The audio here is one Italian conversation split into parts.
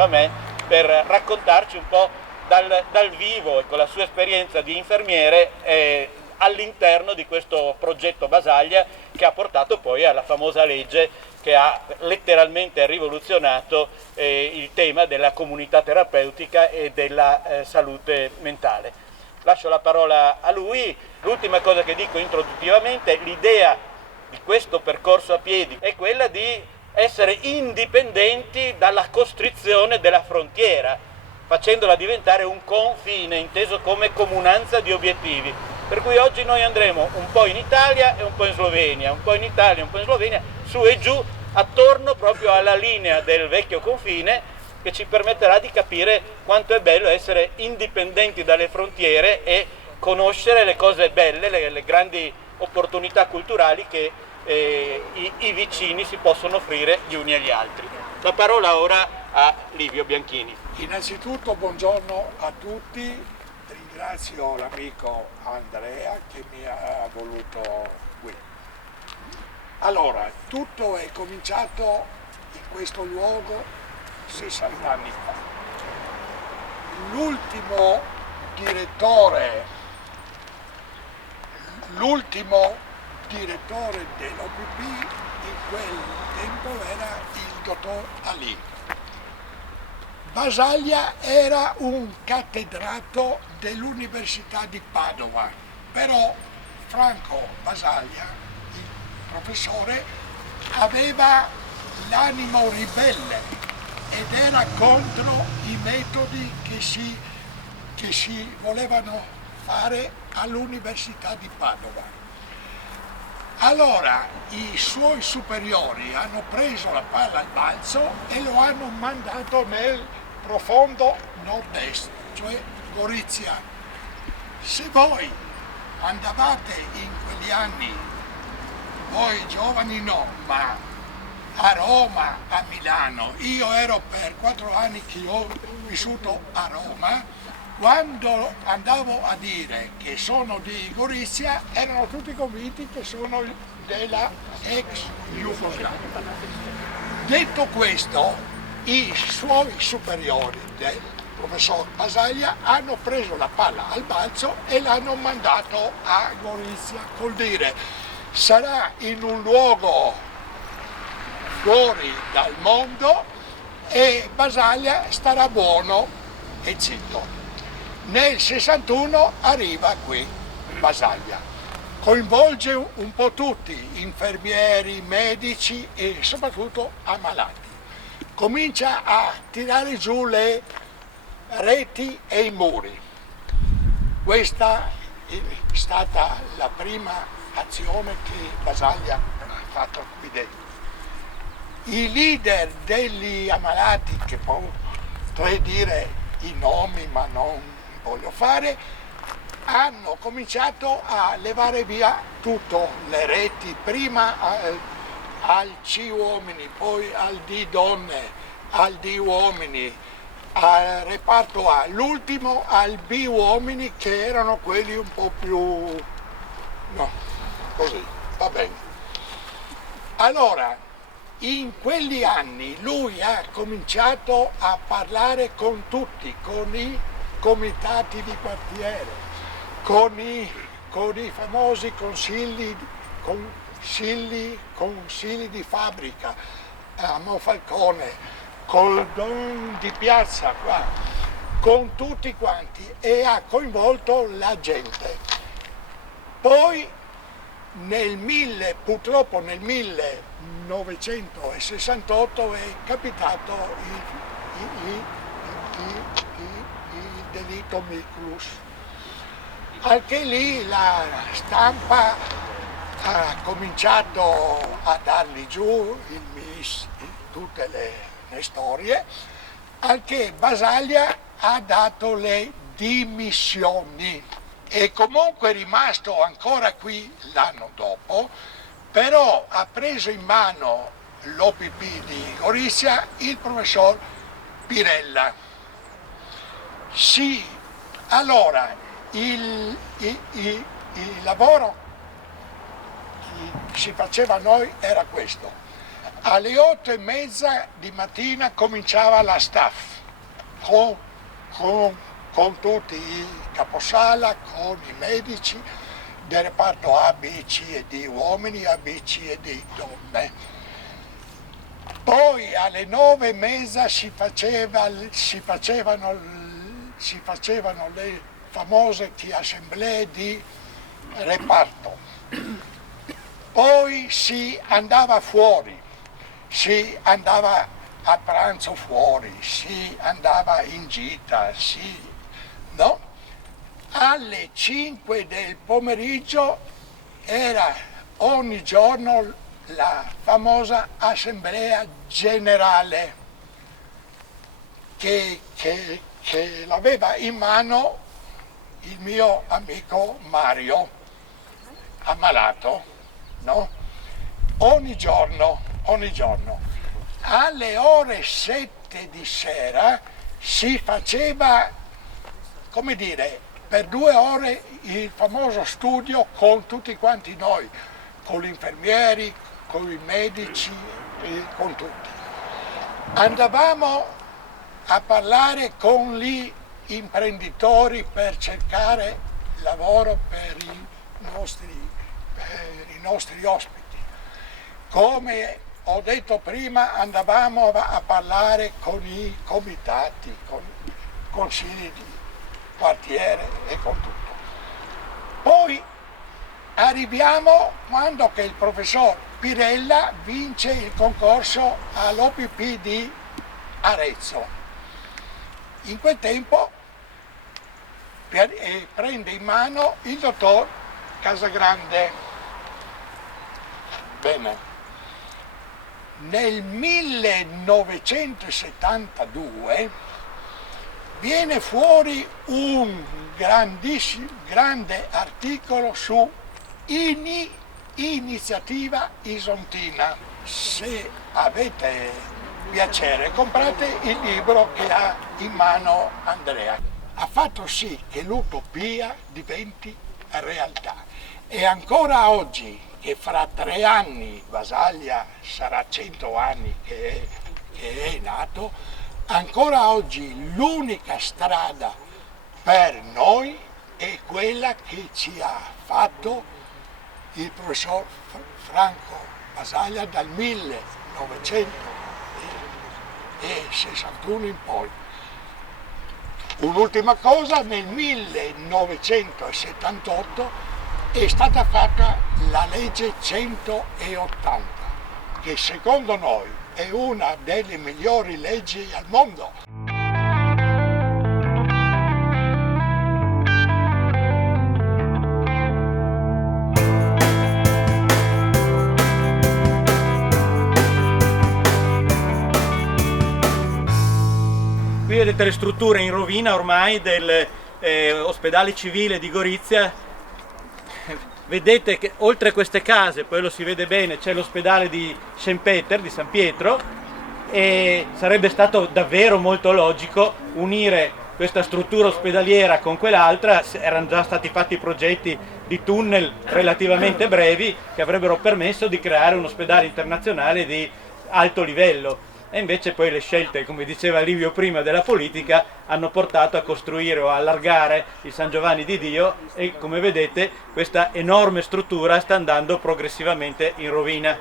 vicino a me per raccontarci un po' dal vivo e con la sua esperienza di infermiere all'interno di questo progetto Basaglia, che ha portato poi alla famosa legge che ha letteralmente rivoluzionato il tema della comunità terapeutica e della salute mentale. Lascio la parola a lui. L'ultima cosa che dico introduttivamente: l'idea di questo percorso a piedi è quella di essere indipendenti dalla costrizione della frontiera, facendola diventare un confine inteso come comunanza di obiettivi. Per cui oggi noi andremo un po' in Italia e un po' in Slovenia, un po' in Italia e un po' in Slovenia, su e giù, attorno proprio alla linea del vecchio confine, che ci permetterà di capire quanto è bello essere indipendenti dalle frontiere e conoscere le cose belle, le grandi opportunità culturali che i vicini si possono offrire gli uni agli altri. La parola ora a Livio Bianchini. Innanzitutto buongiorno a tutti. Ringrazio l'amico Andrea che mi ha voluto qui. Allora, tutto è cominciato in questo luogo 60 anni fa. L'ultimo direttore dell'OPP in quel tempo era il dottor Ali. Basaglia era un cattedrato dell'Università di Padova, però Franco Basaglia, il professore, aveva l'animo ribelle ed era contro i metodi che si volevano fare all'Università di Padova. Allora i suoi superiori hanno preso la palla al balzo e lo hanno mandato nel profondo nord-est, cioè Gorizia. Se voi andavate in quegli anni, voi giovani no, ma a Roma, a Milano, io ero per 4 anni che ho vissuto a Roma, quando andavo a dire che sono di Gorizia erano tutti convinti che sono della ex Jugoslavia. Detto questo, i suoi superiori del professor Basaglia hanno preso la palla al balzo e l'hanno mandato a Gorizia, col dire sarà in un luogo fuori dal mondo e Basaglia starà buono e zitto. Nel 61 arriva qui Basaglia, coinvolge un po' tutti, infermieri, medici e soprattutto ammalati. Comincia a tirare giù le reti e i muri. Questa è stata la prima azione che Basaglia ha fatto qui dentro. I leader degli ammalati, che potrei dire i nomi ma non voglio fare, hanno cominciato a levare via tutto, le reti, prima al C uomini, poi al D donne, al D uomini, al reparto A, l'ultimo al B uomini, che erano quelli un po' più, no, così, va bene. Allora, in quegli anni lui ha cominciato a parlare con tutti, con i comitati di quartiere, con i famosi consigli di fabbrica a Monfalcone, col Don di piazza qua, con tutti quanti, e ha coinvolto la gente. Poi purtroppo nel 1968 è capitato il delitto Miclus. Anche lì la stampa ha cominciato a dargli giù il MIS, tutte le storie. Anche Basaglia ha dato le dimissioni. È comunque rimasto ancora qui l'anno dopo, però ha preso in mano l'OPP di Gorizia il professor Pirella. Sì, allora il lavoro che si faceva a noi era questo: Alle 8:30 di mattina cominciava la staff con tutti i caposala, con i medici del reparto A, B, C e D, uomini, A, B, C e D, donne. Poi alle 9:30 si facevano le famose assemblee di reparto. Poi si andava fuori, si andava a pranzo fuori, si andava in gita, no? Alle 5 del pomeriggio era ogni giorno la famosa assemblea generale che l'aveva in mano il mio amico Mario, ammalato, no? Ogni giorno. Alle ore 7 di sera si faceva, come dire, per 2 ore il famoso studio con tutti quanti noi, con gli infermieri, con i medici e con tutti. Andavamo a parlare con gli imprenditori per cercare lavoro per i nostri ospiti. Come ho detto prima, andavamo a parlare con i comitati, con i consigli di quartiere e con tutto. Poi arriviamo quando che il professor Pirella vince il concorso all'OPP di Arezzo. In quel tempo prende in mano il dottor Casagrande. Bene. Nel 1972 viene fuori un grande articolo su iniziativa isontina. Se avete piacere, comprate il libro che ha in mano Andrea. Ha fatto sì che l'utopia diventi realtà. E ancora oggi, che fra 3 anni Basaglia sarà 100 anni che è nato, ancora oggi l'unica strada per noi è quella che ci ha fatto il professor Franco Basaglia dal 1961 in poi. Un'ultima cosa, nel 1978 è stata fatta la legge 180, che secondo noi è una delle migliori leggi al mondo. Qui vedete le strutture in rovina ormai dell'ospedale civile di Gorizia. Vedete che oltre a queste case, poi lo si vede bene, c'è l'ospedale di San Pietro, e sarebbe stato davvero molto logico unire questa struttura ospedaliera con quell'altra. Erano già stati fatti progetti di tunnel relativamente brevi che avrebbero permesso di creare un ospedale internazionale di alto livello. E invece poi le scelte, come diceva Livio prima, della politica hanno portato a costruire o a allargare il San Giovanni di Dio, e come vedete questa enorme struttura sta andando progressivamente in rovina.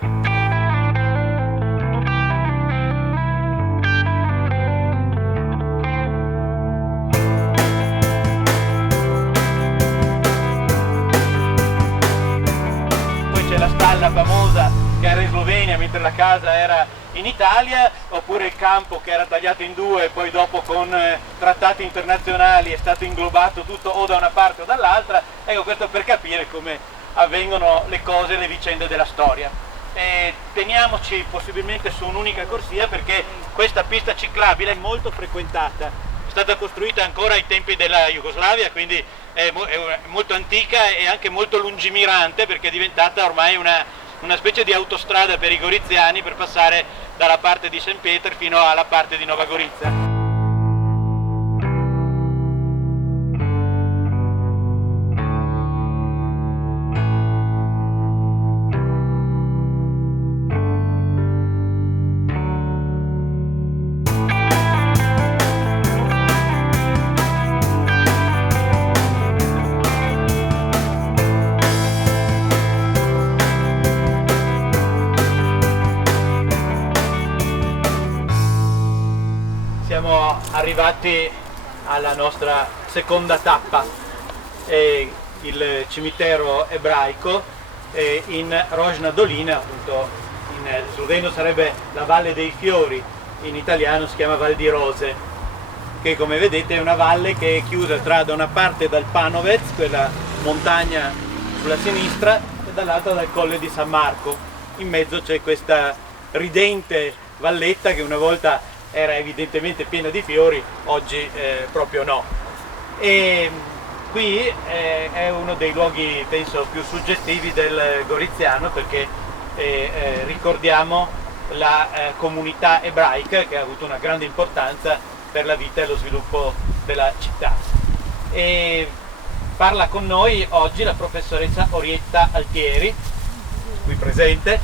Poi c'è la stalla famosa che era in Slovenia mentre la casa era in Italia, oppure il campo che era tagliato in 2 e poi dopo con trattati internazionali è stato inglobato tutto o da una parte o dall'altra. Ecco, questo per capire come avvengono le cose, le vicende della storia. E teniamoci possibilmente su un'unica corsia, perché questa pista ciclabile è molto frequentata, è stata costruita ancora ai tempi della Jugoslavia, quindi è molto antica e anche molto lungimirante, perché è diventata ormai una specie di autostrada per i goriziani per passare dalla parte di San Pietro fino alla parte di Nova Gorizia. arrivati alla nostra seconda tappa, il cimitero ebraico in Rojna Dolina, appunto in sloveno sarebbe la Valle dei Fiori, in italiano si chiama Val di Rose, che come vedete è una valle che è chiusa da una parte dal Panovec, quella montagna sulla sinistra, e dall'altra dal Colle di San Marco. In mezzo c'è questa ridente valletta che una volta era evidentemente piena di fiori, oggi proprio no. E qui è uno dei luoghi, penso, più suggestivi del Goriziano, perché ricordiamo la comunità ebraica che ha avuto una grande importanza per la vita e lo sviluppo della città. E parla con noi oggi la professoressa Orietta Altieri, qui presente,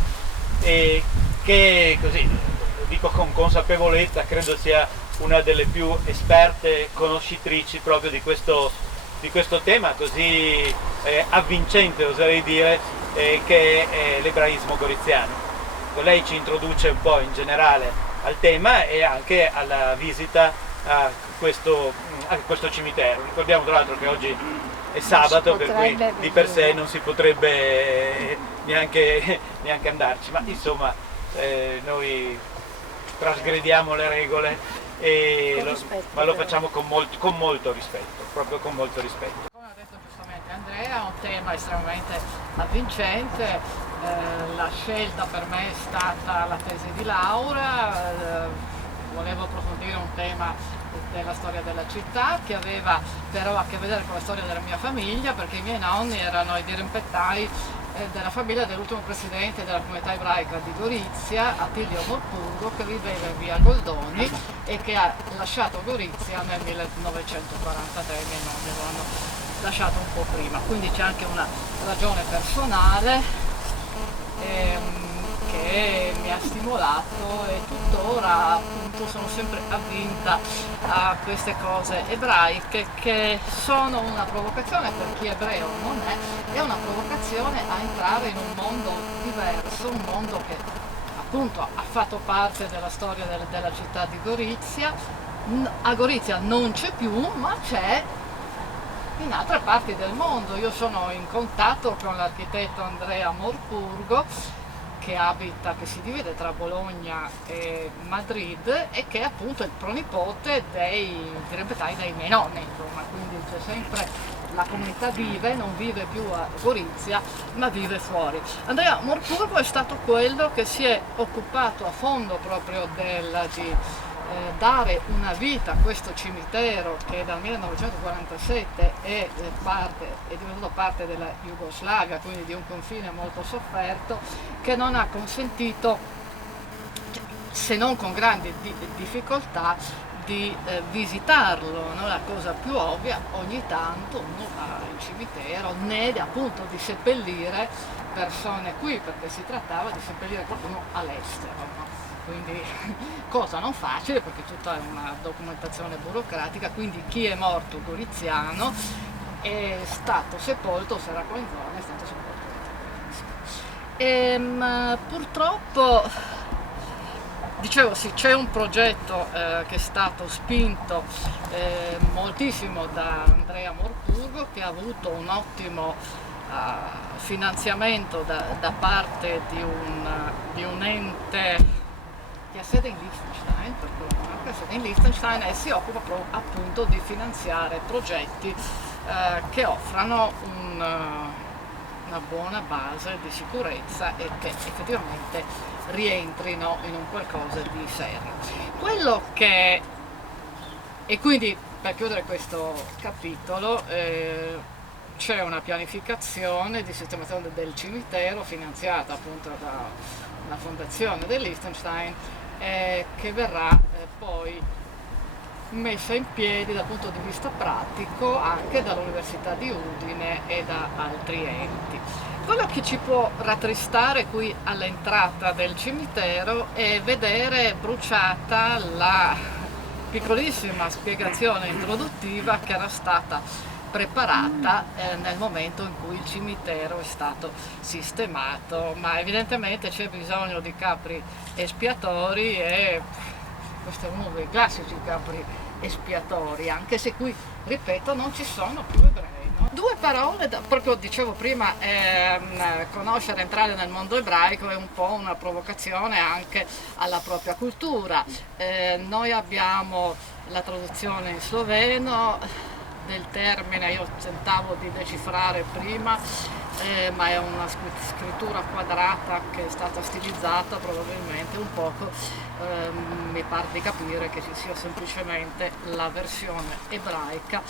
e che, così lo dico con consapevolezza, credo sia una delle più esperte conoscitrici proprio di questo tema così avvincente, oserei dire, che è l'ebraismo goriziano. Lei ci introduce un po' in generale al tema e anche alla visita a questo cimitero. Ricordiamo tra l'altro che oggi è sabato, per cui di per sé non si potrebbe neanche andarci, ma insomma noi trasgrediamo le regole ma lo facciamo con molto rispetto, proprio con molto rispetto. Come ha detto giustamente Andrea, è un tema estremamente avvincente. La scelta per me è stata la tesi di laurea, volevo approfondire un tema della storia della città che aveva però a che vedere con la storia della mia famiglia, perché i miei nonni erano i dirimpettai della famiglia dell'ultimo presidente della comunità ebraica di Gorizia, Attilio Morpurgo, che viveva in via Goldoni e che ha lasciato Gorizia nel 1943, i miei nonni lo hanno lasciato un po' prima, quindi c'è anche una ragione personale che mi ha stimolato e tuttora appunto sono sempre avvinta a queste cose ebraiche, che sono una provocazione per chi ebreo non è una provocazione a entrare in un mondo diverso, un mondo che appunto ha fatto parte della storia della città di Gorizia. A Gorizia non c'è più, ma c'è in altre parti del mondo. Io sono in contatto con l'architetto Andrea Morpurgo, che si divide tra Bologna e Madrid e che è appunto il pronipote dei dirimpetai dei miei nonni, insomma, quindi c'è sempre, la comunità non vive più a Gorizia ma vive fuori. Andrea Morpurgo è stato quello che si è occupato a fondo proprio di dare una vita a questo cimitero che dal 1947 è diventato parte della Jugoslavia, quindi di un confine molto sofferto, che non ha consentito, se non con grandi difficoltà, di visitarlo, no? La cosa più ovvia, ogni tanto uno va al cimitero, né appunto di seppellire persone qui, perché si trattava di seppellire qualcuno all'estero, no? Quindi cosa non facile, perché tutta è una documentazione burocratica, quindi chi è morto goriziano è stato sepolto, sarà qua in zona, è stato sepolto. Purtroppo, dicevo, sì, c'è un progetto che è stato spinto moltissimo da Andrea Morpurgo, che ha avuto un ottimo finanziamento da parte di un ente che ha sede in Liechtenstein, e si occupa appunto di finanziare progetti che offrano una buona base di sicurezza e che effettivamente rientrino in un qualcosa di serio. E quindi, per chiudere questo capitolo, c'è una pianificazione di sistemazione del cimitero finanziata appunto dalla fondazione del Liechtenstein, che verrà poi messa in piedi dal punto di vista pratico anche dall'Università di Udine e da altri enti. Quello che ci può rattristare qui all'entrata del cimitero è vedere bruciata la piccolissima spiegazione introduttiva che era stata preparata nel momento in cui il cimitero è stato sistemato, ma evidentemente c'è bisogno di capri espiatori e questo è uno dei classici capri espiatori, anche se qui, ripeto, non ci sono più ebrei. No? Due parole, proprio dicevo prima, conoscere, entrare nel mondo ebraico è un po' una provocazione anche alla propria cultura. Noi abbiamo la traduzione in sloveno del termine, io tentavo di decifrare prima, ma è una scrittura quadrata che è stata stilizzata probabilmente un poco, mi pare di capire che ci sia semplicemente la versione ebraica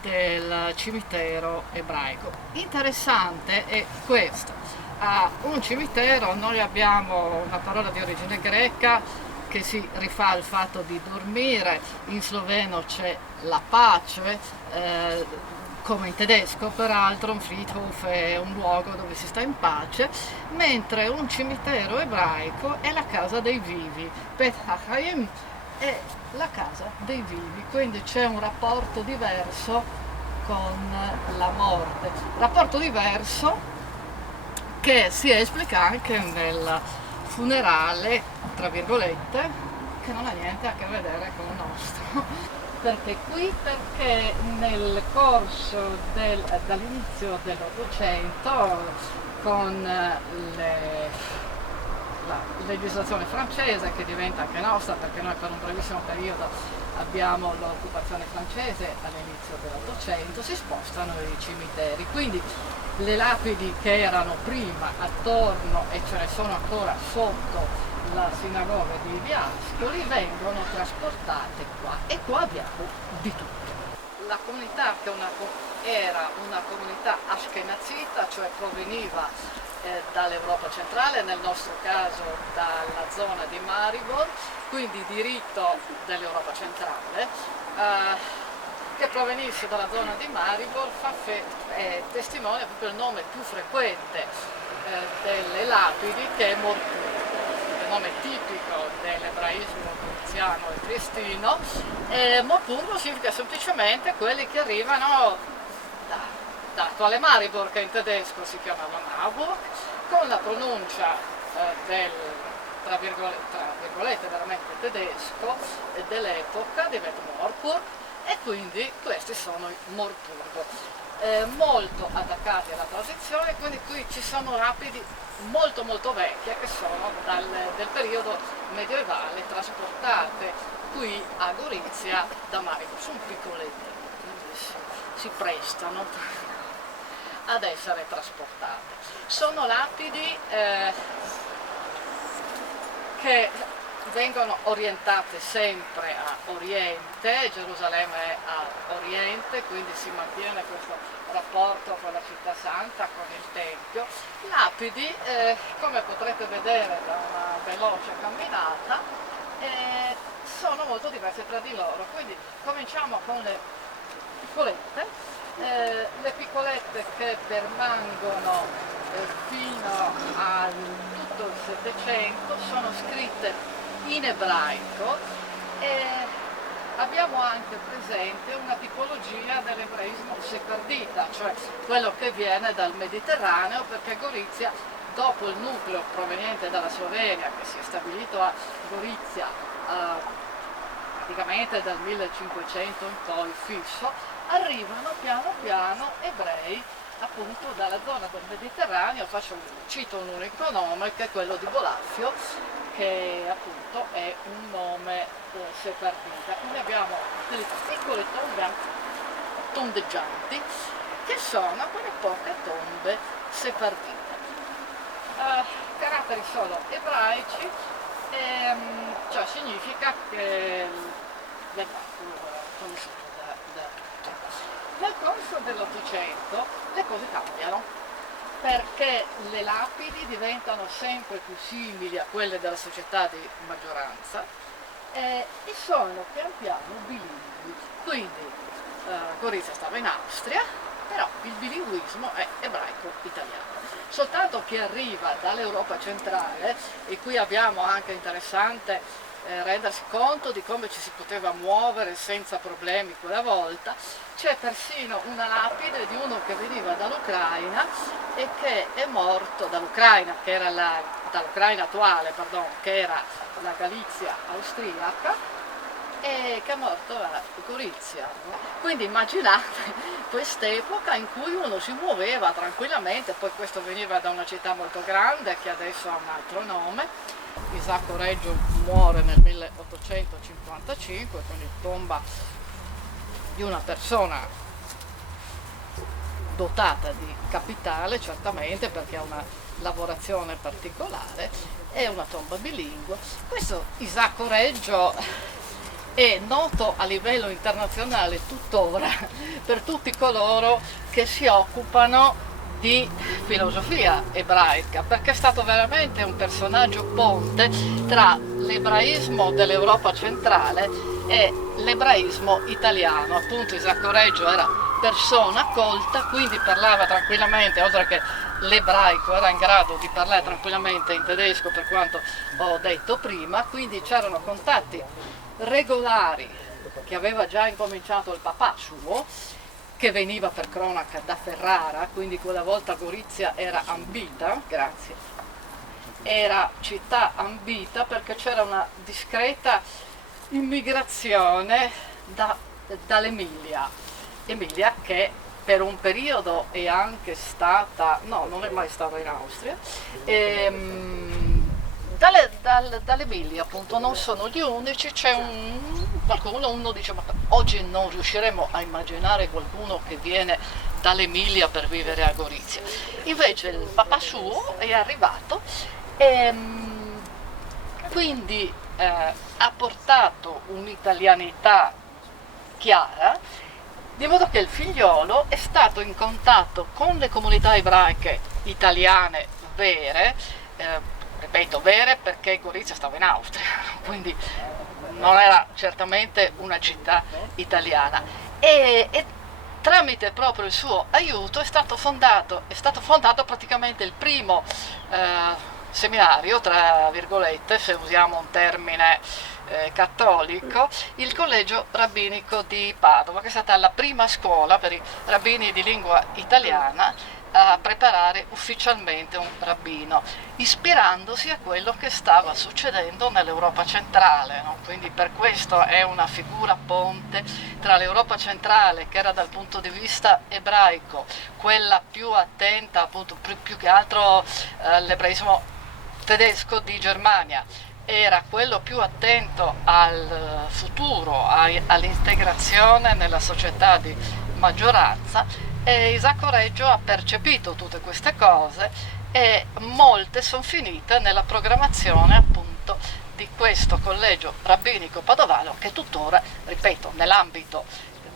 del cimitero ebraico. Interessante è questo, a un cimitero noi abbiamo una parola di origine greca che si rifà al fatto di dormire, in sloveno c'è la pace, come in tedesco peraltro, un Friedhof è un luogo dove si sta in pace, mentre un cimitero ebraico è la casa dei vivi, Bet HaChaim è la casa dei vivi, quindi c'è un rapporto diverso con la morte, rapporto diverso che si esplica anche nel funerale, tra virgolette, che non ha niente a che vedere con il nostro. Perché qui? Perché nel corso dall'inizio dell'Ottocento, con la legislazione francese, che diventa anche nostra, perché noi per un brevissimo periodo abbiamo l'occupazione francese all'inizio dell'Ottocento, si spostano i cimiteri. Quindi le lapidi che erano prima attorno, e ce ne sono ancora sotto la sinagoga di Viascoli, vengono trasportate qua, e qua abbiamo di tutto. La comunità che era una comunità ashkenazita, cioè proveniva dall'Europa centrale, nel nostro caso dalla zona di Maribor, quindi diritto dell'Europa centrale, che provenisse dalla zona di Maribor testimonia proprio il nome più frequente delle lapidi, che è Morpur, il nome tipico dell'ebraismo goriziano e triestino. Morpur significa semplicemente quelli che arrivano dall'attuale Maribor, che in tedesco si chiamava Marburg, con la pronuncia del, tra virgolette veramente tedesco dell'epoca, diventa Morpur, e quindi questi sono i Morpurgo. Molto attaccati alla tradizione, quindi qui ci sono lapidi molto vecchie che sono del periodo medievale, trasportate qui a Gorizia da Maribor. Sono piccolette, quindi si prestano ad essere trasportate. Sono lapidi che vengono orientate sempre a oriente, Gerusalemme è a oriente, quindi si mantiene questo rapporto con la città santa, con il Tempio. Lapidi, come potrete vedere da una veloce camminata, sono molto diverse tra di loro, quindi cominciamo con le piccolette. Le piccolette che permangono fino a tutto il Settecento sono scritte in ebraico, e abbiamo anche presente una tipologia dell'ebraismo sefardita, cioè quello che viene dal Mediterraneo, perché Gorizia, dopo il nucleo proveniente dalla Slovenia che si è stabilito a Gorizia praticamente dal 1500 in poi fisso, arrivano piano piano ebrei appunto dalla zona del Mediterraneo. Cito un unico nome, che è quello di Bolafio, che appunto è un nome sefardita. Quindi abbiamo delle piccole tombe tondeggianti, che sono quelle poche tombe sefardite. Caratteri solo ebraici, cioè significa che l'ebraico conosciuto da tutti. Nel corso dell'Ottocento le cose cambiano, perché le lapidi diventano sempre più simili a quelle della società di maggioranza e sono pian piano bilingui. Quindi Gorizia stava in Austria, però il bilinguismo è ebraico-italiano. Soltanto chi arriva dall'Europa centrale, e qui abbiamo anche interessante rendersi conto di come ci si poteva muovere senza problemi quella volta, c'è persino una lapide di uno che veniva dall'Ucraina e che è morto dall'Ucraina, dall'Ucraina attuale, che era la Galizia austriaca, e che è morto a Gorizia. Quindi immaginate quest'epoca in cui uno si muoveva tranquillamente, poi questo veniva da una città molto grande che adesso ha un altro nome. Isacco Reggio muore nel 1855, quindi tomba di una persona dotata di capitale, certamente, perché ha una lavorazione particolare, è una tomba bilingue. Questo Isacco Reggio è noto a livello internazionale tuttora per tutti coloro che si occupano di filosofia ebraica, perché è stato veramente un personaggio ponte tra l'ebraismo dell'Europa centrale e l'ebraismo italiano. Appunto Isacco Reggio era persona colta, quindi parlava tranquillamente, oltre che l'ebraico era in grado di parlare tranquillamente in tedesco, per quanto ho detto prima, quindi c'erano contatti regolari che aveva già incominciato il papà suo, che veniva per cronaca da Ferrara, quindi quella volta Gorizia era ambita, grazie, era città ambita perché c'era una discreta immigrazione dall'Emilia, Emilia che per un periodo è anche stata, no, non è mai stata in Austria, dall'Emilia appunto non sono gli unici, c'è uno dice ma oggi non riusciremo a immaginare qualcuno che viene dall'Emilia per vivere a Gorizia. Invece il papà suo è arrivato e quindi ha portato un'italianità chiara, di modo che il figliolo è stato in contatto con le comunità ebraiche italiane vere, ripeto vere perché Gorizia stava in Austria, quindi non era certamente una città italiana, e tramite proprio il suo aiuto è stato fondato praticamente il primo seminario, tra virgolette, se usiamo un termine cattolico, il Collegio Rabbinico di Padova, che è stata la prima scuola per i rabbini di lingua italiana a preparare ufficialmente un rabbino, ispirandosi a quello che stava succedendo nell'Europa centrale, no? Quindi per questo è una figura ponte tra l'Europa centrale, che era dal punto di vista ebraico quella più attenta, appunto più che altro l'ebraismo tedesco di Germania, era quello più attento al futuro, all'integrazione nella società di maggioranza, e Isacco Reggio ha percepito tutte queste cose e molte sono finite nella programmazione appunto di questo collegio rabbinico padovano, che tuttora, ripeto, nell'ambito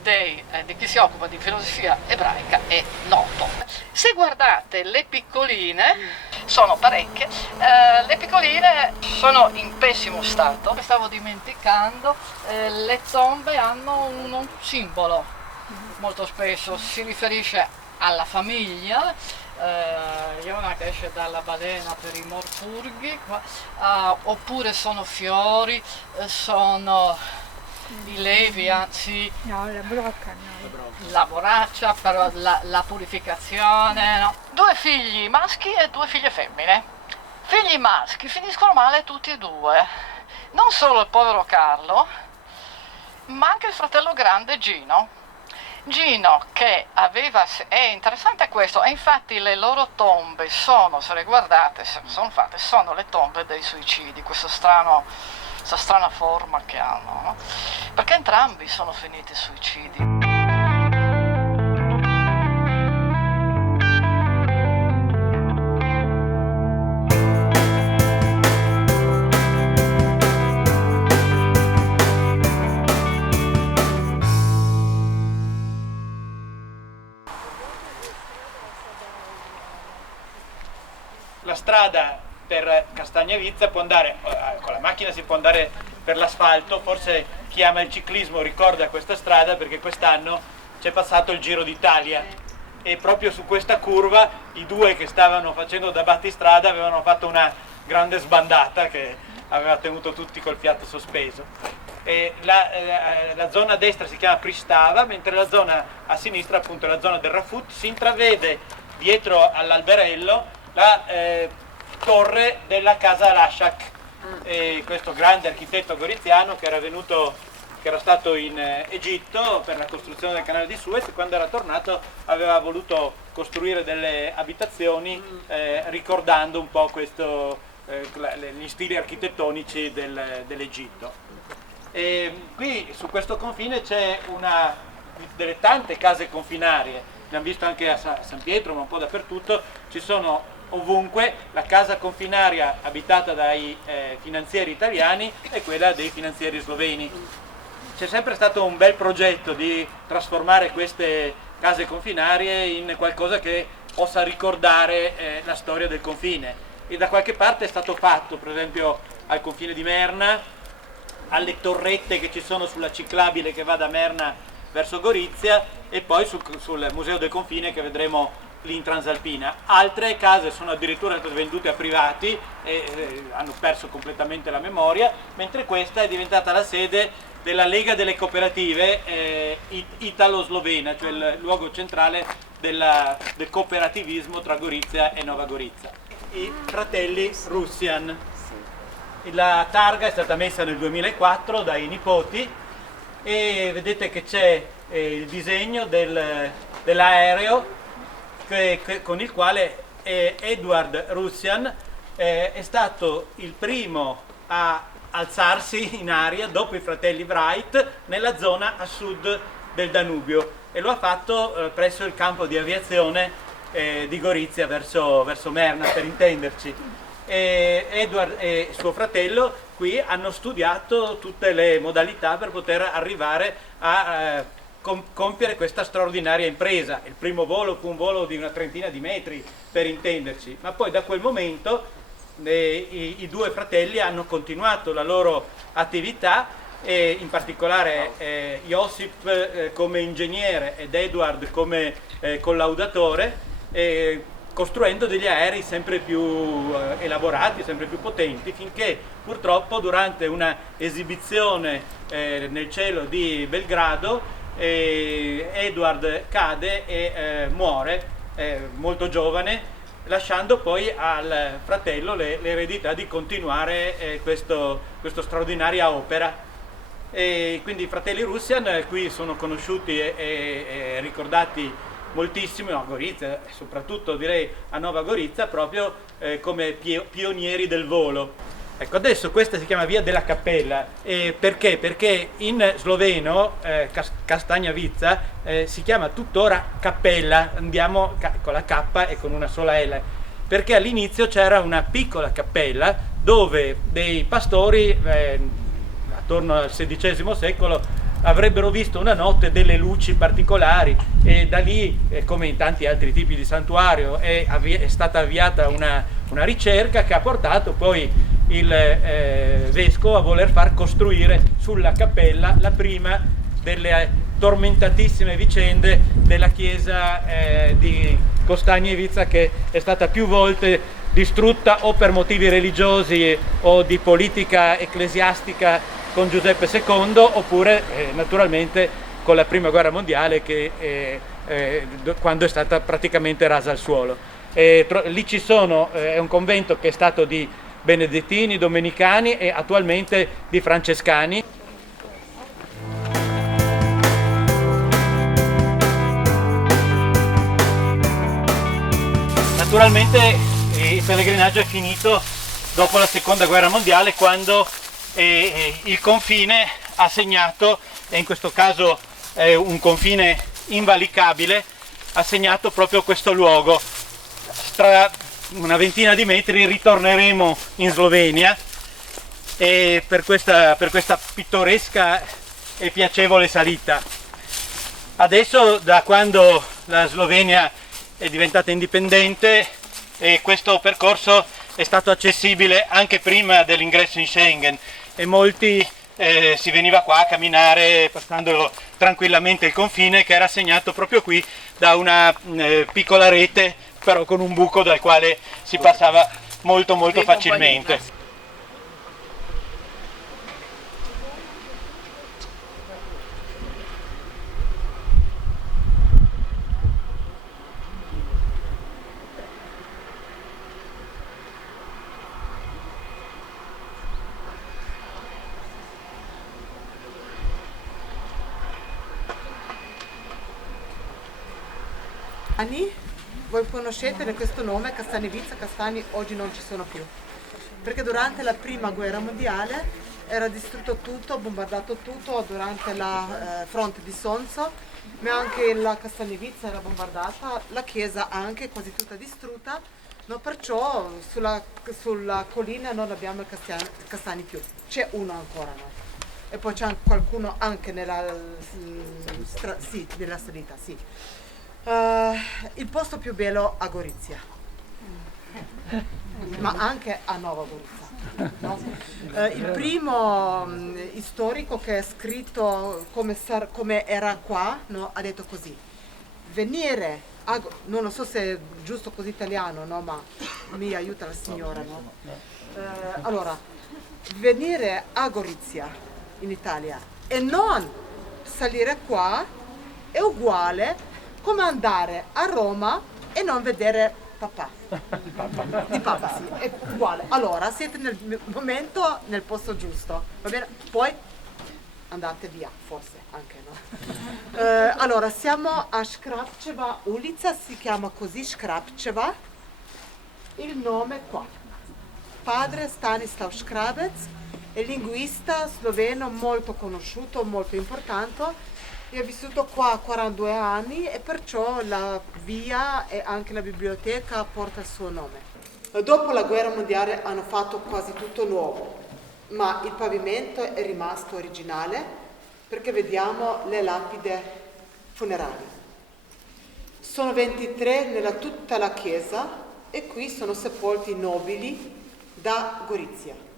di chi si occupa di filosofia ebraica è noto. Se guardate le piccoline, sono parecchie, le piccoline sono in pessimo stato, mi stavo dimenticando, le tombe hanno un simbolo, molto spesso si riferisce alla famiglia, Iona che esce dalla balena per i morfurghi, oppure sono fiori, sono i levi, anzi no, la brocca no. La borraccia per la purificazione, no? 2 figli maschi e 2 figlie femmine. Figli maschi finiscono male tutti e 2, non solo il povero Carlo, ma anche il fratello grande Gino. Gino che aveva, è interessante questo, e infatti le loro tombe sono, se le guardate, sono fatte, sono le tombe dei suicidi, questa strana forma che hanno, no? Perché entrambi sono finiti suicidi. La strada per Castagnavizza può andare, con la macchina si può andare per l'asfalto, forse chi ama il ciclismo ricorda questa strada perché quest'anno c'è passato il Giro d'Italia e proprio su questa curva i 2 che stavano facendo da battistrada avevano fatto una grande sbandata che aveva tenuto tutti col fiato sospeso. E la zona a destra si chiama Pristava, mentre la zona a sinistra, appunto la zona del Rafut, si intravede dietro all'alberello la torre della casa Lashak, questo grande architetto goriziano che era venuto che era stato in Egitto per la costruzione del canale di Suez, e quando era tornato aveva voluto costruire delle abitazioni ricordando un po' gli stili architettonici dell'Egitto. E qui su questo confine c'è una delle tante case confinarie, abbiamo visto anche a San Pietro, ma un po' dappertutto, ci sono ovunque la casa confinaria abitata dai finanzieri italiani e quella dei finanzieri sloveni. C'è sempre stato un bel progetto di trasformare queste case confinarie in qualcosa che possa ricordare la storia del confine, e da qualche parte è stato fatto, per esempio al confine di Merna, alle torrette che ci sono sulla ciclabile che va da Merna verso Gorizia, e poi sul Museo del Confine che vedremo lì in Transalpina. Altre case sono addirittura state vendute a privati e hanno perso completamente la memoria, mentre questa è diventata la sede della Lega delle Cooperative italo-slovena, cioè il luogo centrale del cooperativismo tra Gorizia e Nova Gorizia. I fratelli Russian. La targa è stata messa nel 2004 dai nipoti e vedete che c'è il disegno dell'aereo con il quale Edward Russian è stato il primo a alzarsi in aria dopo i fratelli Wright nella zona a sud del Danubio, e lo ha fatto presso il campo di aviazione di Gorizia verso Merna, per intenderci. Edward e suo fratello qui hanno studiato tutte le modalità per poter arrivare a compiere questa straordinaria impresa. Il primo volo fu un volo di una trentina di metri, per intenderci, ma poi da quel momento i due fratelli hanno continuato la loro attività, e in particolare Josip come ingegnere ed Edward come collaudatore, costruendo degli aerei sempre più elaborati, sempre più potenti, finché purtroppo durante una esibizione nel cielo di Belgrado Edward cade e muore molto giovane, lasciando poi al fratello l'eredità di continuare questa straordinaria opera. E quindi i fratelli Russian qui sono conosciuti e ricordati moltissimo a Gorizia, soprattutto direi a Nova Gorizia, proprio come pionieri del volo. Ecco, adesso questa si chiama Via della Cappella. Perché? Perché in sloveno Castagnavica si chiama tuttora Cappella, andiamo con la K e con una sola L, perché all'inizio c'era una piccola cappella dove dei pastori attorno al XVI secolo avrebbero visto una notte delle luci particolari, e da lì, come in tanti altri tipi di santuario, è stata avviata una ricerca che ha portato poi il vescovo a voler far costruire sulla cappella la prima delle tormentatissime vicende della chiesa di Costagnevica, che è stata più volte distrutta o per motivi religiosi o di politica ecclesiastica con Giuseppe II, oppure naturalmente con la prima guerra mondiale, quando è stata praticamente rasa al suolo. Lì ci sono, è un convento che è stato di benedettini, domenicani e attualmente di francescani. Naturalmente il pellegrinaggio è finito dopo la seconda guerra mondiale, quando il confine ha segnato, e in questo caso è un confine invalicabile, ha segnato proprio questo luogo. Tra una ventina di metri ritorneremo in Slovenia, e per questa pittoresca e piacevole salita. Adesso, da quando la Slovenia è diventata indipendente, questo percorso è stato accessibile anche prima dell'ingresso in Schengen, e molti si veniva qua a camminare passando tranquillamente il confine, che era segnato proprio qui da una piccola rete, però con un buco dal quale si passava molto facilmente. Voi conoscete questo nome, Castanevica, Castani oggi non ci sono più, perché durante la prima guerra mondiale era distrutto tutto, bombardato tutto durante la fronte di Sonzo, ma anche la Castanevica era bombardata, la chiesa anche quasi tutta distrutta, no, perciò sulla collina non abbiamo castani più, c'è uno ancora, no? E poi c'è qualcuno anche nella salita, sì. Il posto più bello a Gorizia, ma anche a Nova Gorizia, no? Il primo storico che ha scritto come era qua, no, ha detto così: venire a, non lo so se è giusto così italiano, no, ma mi aiuta la signora, no? Allora, venire a Gorizia in Italia e non salire qua è uguale come andare a Roma e non vedere papà. Di papà, sì, è uguale. Allora, siete nel momento, nel posto giusto, va bene? Poi andate via, forse anche, no? Allora, siamo a Škrapčeva ulica, si chiama così, Škrapčeva. Il nome qua. Padre Stanislav Škrabec è linguista sloveno molto conosciuto, molto importante. Io ho vissuto qua 42 anni e perciò la via e anche la biblioteca porta il suo nome. Dopo la guerra mondiale hanno fatto quasi tutto nuovo, ma il pavimento è rimasto originale perché vediamo le lapidi funerali. Sono 23 nella tutta la chiesa e qui sono sepolti nobili da Gorizia.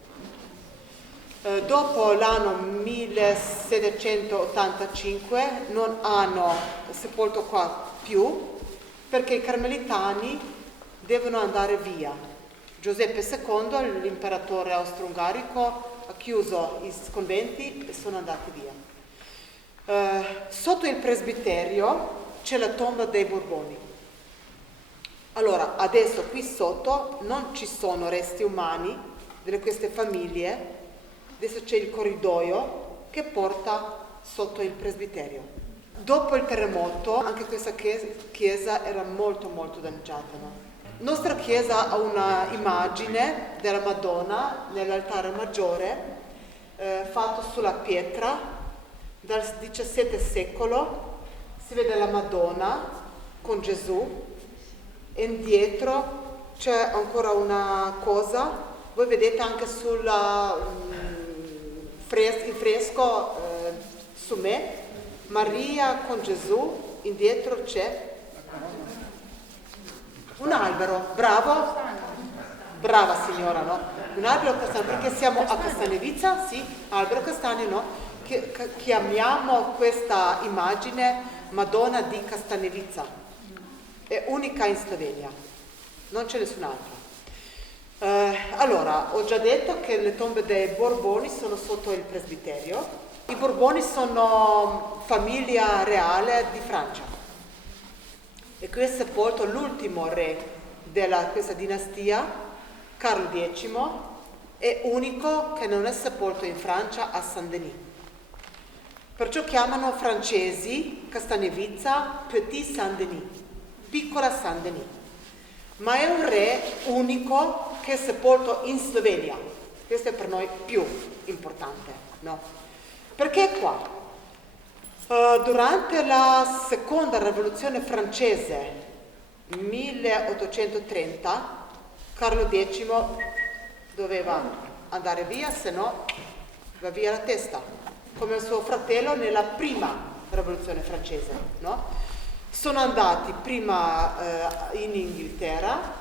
Dopo l'anno 1785 non hanno sepolto qua più perché i carmelitani devono andare via. Giuseppe II, l'imperatore austro-ungarico, ha chiuso i conventi e sono andati via. Sotto il presbiterio c'è la tomba dei Borboni. Allora, adesso qui sotto non ci sono resti umani di queste famiglie. Adesso c'è il corridoio che porta sotto il presbiterio. Dopo il terremoto anche questa chiesa era molto molto danneggiata, no? La nostra chiesa ha una immagine della Madonna nell'altare maggiore fatto sulla pietra dal XVII secolo. Si vede la Madonna con Gesù e indietro c'è ancora una cosa. Voi vedete anche sulla il fresco su me, Maria con Gesù, indietro c'è un albero, brava signora, no? Un albero castano, perché siamo a Castanevica, sì, albero castano, no? Chiamiamo questa immagine Madonna di Castanevica, è unica in Slovenia, non c'è nessun'altra. Allora, ho già detto che le tombe dei Borboni sono sotto il presbiterio. I Borboni sono famiglia reale di Francia e qui è sepolto l'ultimo re di questa dinastia, Carlo X, è unico che non è sepolto in Francia a Saint-Denis. Perciò chiamano francesi Castanevica Petit Saint-Denis, piccola Saint-Denis. Ma è un re unico che è sepolto in Slovenia. Questo è per noi più importante, no? Perché qua? Durante la seconda rivoluzione francese, 1830, Carlo X doveva andare via, se no va via la testa, come il suo fratello nella prima rivoluzione francese, no? Sono andati prima in Inghilterra,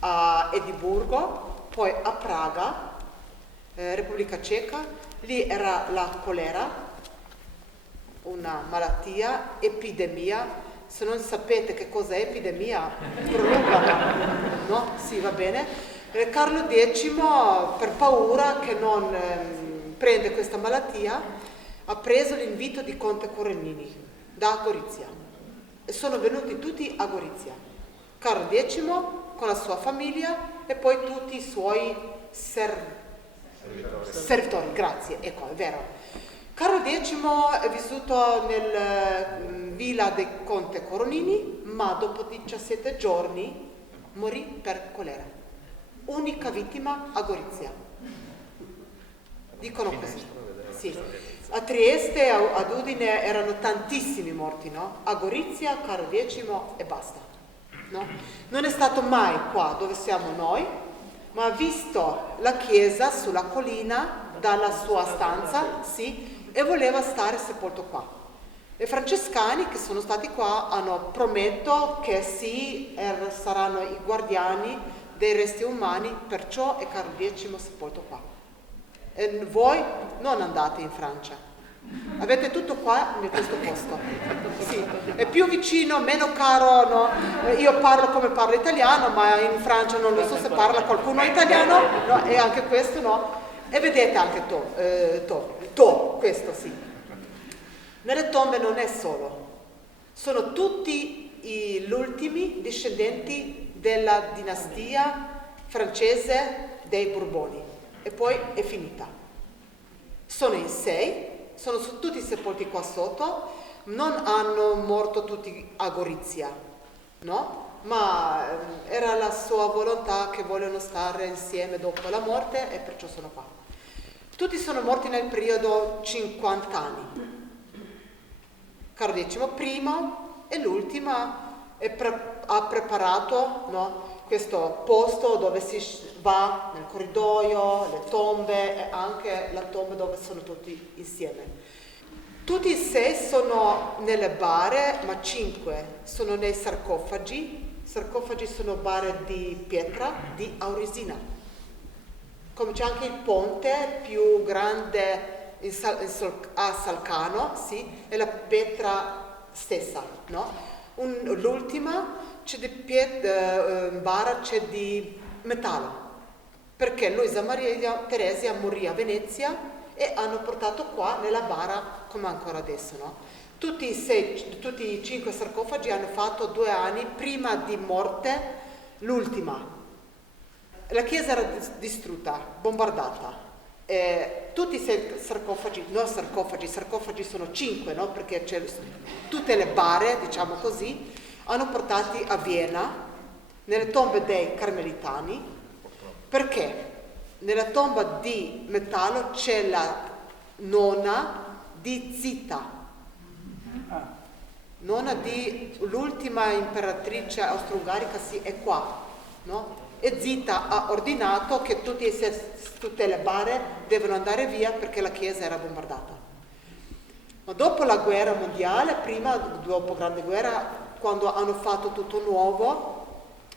a Edimburgo, poi a Praga, Repubblica Ceca. Lì era la colera, una malattia, epidemia. Se non sapete che cosa è epidemia, prolungata, no? Sì, va bene. Carlo X, per paura che non prende questa malattia, ha preso l'invito di Conte Corellini da Gorizia. E sono venuti tutti a Gorizia. Carlo X con la sua famiglia e poi tutti i suoi servitori, grazie, ecco, è vero. Carlo X è vissuto nel Villa del Conte Coronini, ma dopo 17 giorni morì per colera. Unica vittima a Gorizia. Dicono così. Sì. A Trieste, ad Udine erano tantissimi morti, no? A Gorizia, Carlo X e basta. No? Non è stato mai qua dove siamo noi, ma ha visto la chiesa sulla collina dalla sua stanza, sì, e voleva stare sepolto qua. I francescani che sono stati qua hanno promesso che sì, saranno i guardiani dei resti umani, perciò è Carlo X sepolto qua. E voi non andate in Francia. Avete tutto qua in questo posto. Sì, è più vicino, meno caro, no? Io parlo come parlo italiano, ma in Francia non lo so se parla qualcuno italiano, no? E anche questo no. E vedete anche questo sì. Nelle tombe non è solo, sono tutti gli ultimi discendenti della dinastia francese dei Borboni e poi è finita. Sono in 6. Sono tutti sepolti qua sotto, non hanno morto tutti a Gorizia, no? Ma era la sua volontà che vogliono stare insieme dopo la morte e perciò sono qua. Tutti sono morti nel periodo 50 anni. Carlo X primo e l'ultima ha preparato, no, questo posto dove si va nel corridoio, le tombe e anche la tomba dove sono tutti insieme. Tutti e 6 sono nelle bare, ma 5 sono nei sarcofagi. I sarcofagi sono bare di pietra di Auresina. Come c'è anche il ponte più grande a Salcano, sì, è la pietra stessa, no? L'ultima c'è di bara, c'è di metallo, perché Luisa Maria Teresia morì a Venezia e hanno portato qua nella bara come ancora adesso, no? Tutti i 5 sarcofagi hanno fatto 2 anni prima di morte l'ultima. La chiesa era distrutta, bombardata. Tutti i 6 sarcofagi sono 5, no? Perché c'è tutte le bare, diciamo così, hanno portati a Vienna nelle tombe dei Carmelitani, perché nella tomba di metallo c'è la nonna di Zita, nonna di l'ultima imperatrice austro-ungarica, sì, è qua, no? E Zita ha ordinato che tutte le bare devono andare via perché la chiesa era bombardata. Ma dopo la guerra mondiale, dopo la grande guerra, quando hanno fatto tutto nuovo,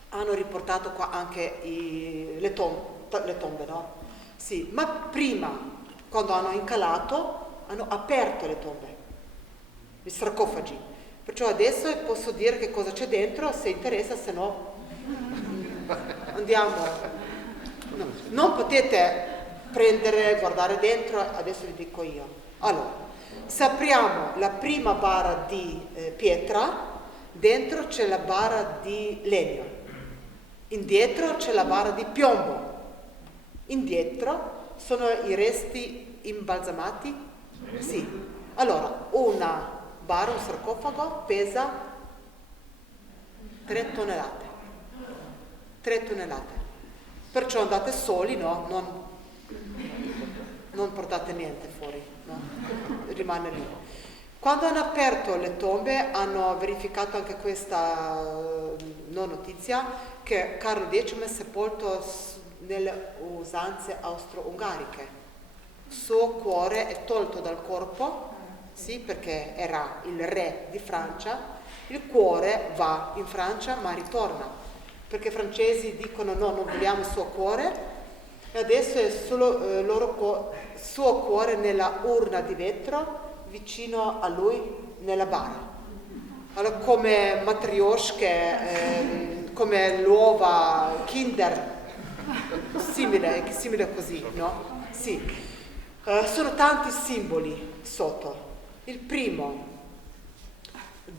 hanno riportato qua anche le tombe, no? Sì, ma prima, quando hanno incalato, hanno aperto le tombe, i sarcofagi. Perciò adesso posso dire che cosa c'è dentro, se interessa, se no andiamo. No, non potete guardare dentro, adesso vi dico io. Allora, se apriamo la prima bara di pietra, dentro c'è la bara di legno, indietro c'è la bara di piombo, indietro sono i resti imbalsamati. Sì. Allora, una bara, un sarcofago pesa 3 tonnellate. 3 tonnellate. Perciò andate soli, no? Non portate niente fuori, no? Rimane lì. Quando hanno aperto le tombe hanno verificato anche questa notizia, che Carlo X è sepolto nelle usanze austro-ungariche. Il suo cuore è tolto dal corpo, sì, perché era il re di Francia. Il cuore va in Francia ma ritorna, perché i francesi dicono no, non vogliamo il suo cuore, e adesso è solo il suo cuore nella urna di vetro vicino a lui nella bara. Allora, come matrioshke, come l'uova Kinder, simile così, no? Sì. Sono tanti simboli sotto. Il primo,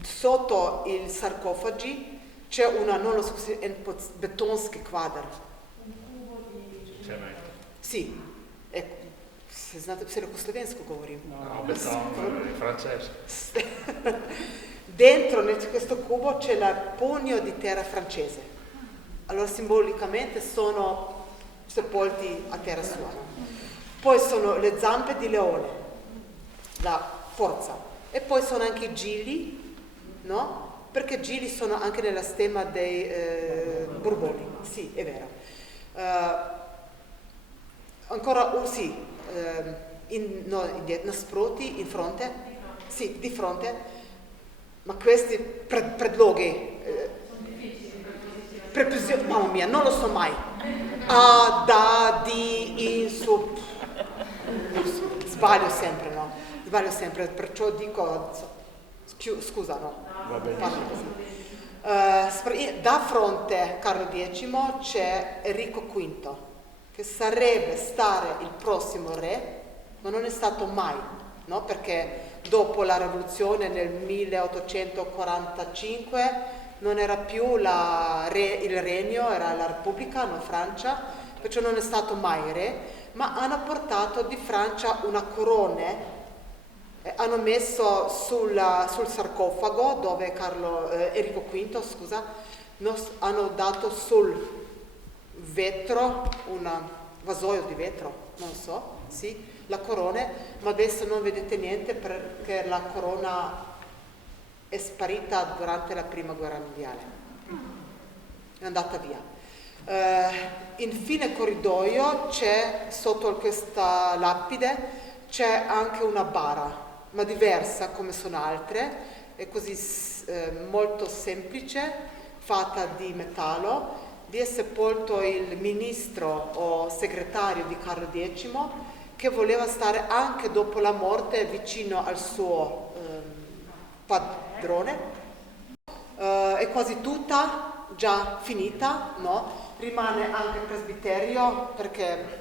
sotto i sarcofagi c'è una, non lo so, un betonski kvadr. Cemento. Sì, se znate, se ko slovensko govorim. No, beton, francese. Dentro questo cubo c'è il pugno di terra francese. Allora simbolicamente sono sepolti a terra sua. Poi sono le zampe di leone, la forza. E poi sono anche i gigli, no? Perché gigli sono anche nella stemma dei Borboni. Sì, è vero. Ancora sì, sproti in fronte, sì, di fronte, ma questi predloghi, preposizioni, mamma mia, non lo so mai. A, da, di, in, su, sbaglio sempre, no? Sbaglio sempre, perciò dico, scusa, no? Parlo così. Da fronte Carlo X c'è Enrico V, che sarebbe stare il prossimo re, ma non è stato mai, no? Perché dopo la rivoluzione nel 1845 non era più il regno, era la Repubblica, no, Francia, perciò non è stato mai re, ma hanno portato di Francia una corona, hanno messo sul sarcofago dove Enrico V, scusa, hanno dato sul vetro, un vasoio di vetro, non so, sì, la corona, ma adesso non vedete niente perché la corona è sparita durante la prima guerra mondiale, è andata via. Infine corridoio c'è sotto questa lapide c'è anche una bara, ma diversa come sono altre, è così molto semplice, fatta di metallo. Vi è sepolto il ministro o segretario di Carlo X, che voleva stare anche dopo la morte vicino al suo padrone. È quasi tutta già finita, no? Rimane anche il presbiterio perché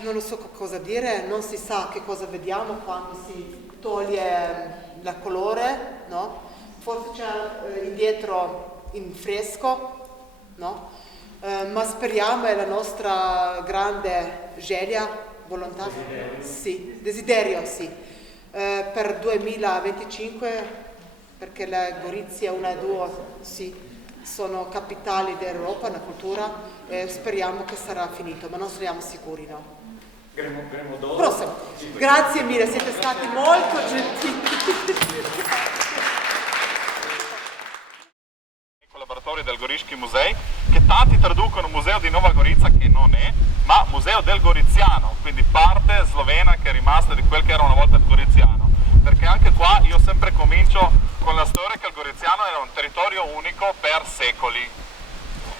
non lo so cosa dire, non si sa che cosa vediamo quando si toglie il colore, no? Forse c'è indietro in fresco, no? Ma speriamo, è la nostra grande gelia, volontà, sì, desiderio, sì, per 2025, perché la Gorizia 1 e 2, sì, sono capitali d'Europa, una cultura, speriamo che sarà finito, ma non siamo sicuri, no? Prossimo. Grazie mille, siete stati molto gentili. I collaboratori del Gorischi Musei, che tanti traducono Museo di Nova Gorica, che non è, ma Museo del Goriziano, quindi parte slovena che è rimasta di quel che era una volta il Goriziano. Perché anche qua io sempre comincio con la storia che il Goriziano era un territorio unico per secoli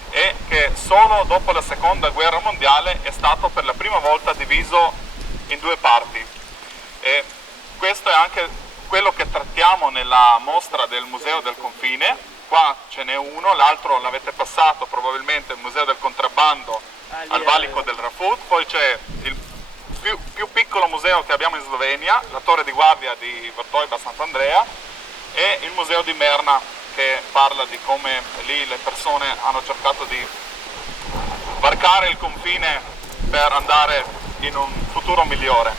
e che solo dopo la seconda guerra mondiale è stato per la prima volta diviso in due parti. E questo è anche quello che trattiamo nella mostra del Museo del Confine. Qua ce n'è uno, l'altro l'avete passato probabilmente, il Museo del Contrabbando al valico del Rafut, poi c'è il più piccolo museo che abbiamo in Slovenia, la torre di guardia di Vrtojba Sant'Andrea, e il museo di Merna che parla di come lì le persone hanno cercato di varcare il confine per andare in un futuro migliore.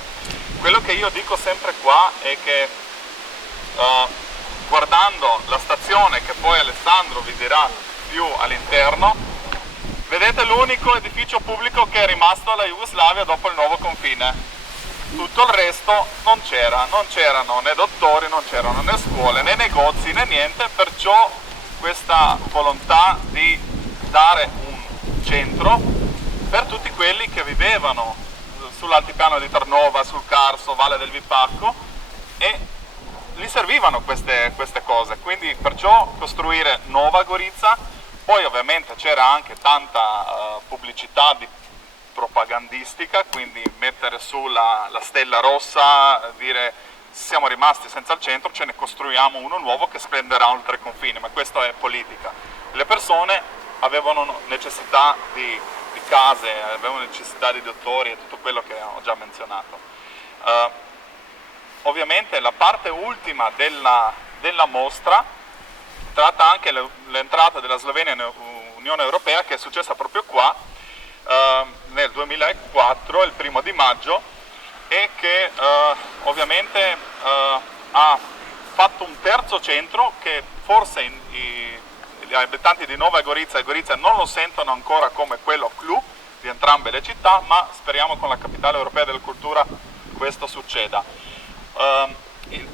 Quello che io dico sempre qua è che guardando la stazione che poi Alessandro vi dirà più all'interno, vedete l'unico edificio pubblico che è rimasto alla Jugoslavia dopo il nuovo confine. Tutto il resto non c'erano né dottori, non c'erano né scuole, né negozi, né niente, perciò questa volontà di dare un centro per tutti quelli che vivevano sull'altipiano di Tarnova, sul Carso, Valle del Vipacco, e gli servivano queste cose, quindi perciò costruire Nova Gorica. Poi ovviamente c'era anche tanta pubblicità propagandistica, quindi mettere su la stella rossa, dire siamo rimasti senza il centro, ce ne costruiamo uno nuovo che splenderà oltre i confini, ma questa è politica. Le persone avevano necessità di case, avevano necessità di dottori e tutto quello che ho già menzionato. Ovviamente la parte ultima della mostra tratta anche l'entrata della Slovenia nell'Unione Europea, che è successa proprio qua nel 2004, il 1° di maggio, e che ovviamente ha fatto un terzo centro che forse gli abitanti di Nova Gorizia e Gorizia non lo sentono ancora come quello clou di entrambe le città, ma speriamo con la Capitale Europea della Cultura questo succeda.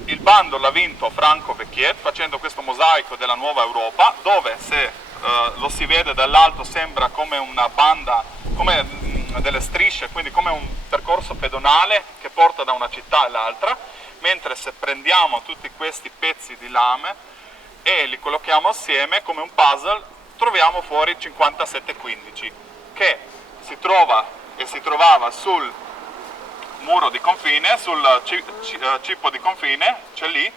Il bando l'ha vinto Franco Becchiet facendo questo mosaico della nuova Europa, dove se lo si vede dall'alto sembra come una banda, come delle strisce, quindi come un percorso pedonale che porta da una città all'altra, mentre se prendiamo tutti questi pezzi di lame e li collochiamo assieme come un puzzle, troviamo fuori 5715, che si trova e si trovava sul muro di confine, sul cippo di confine, c'è lì,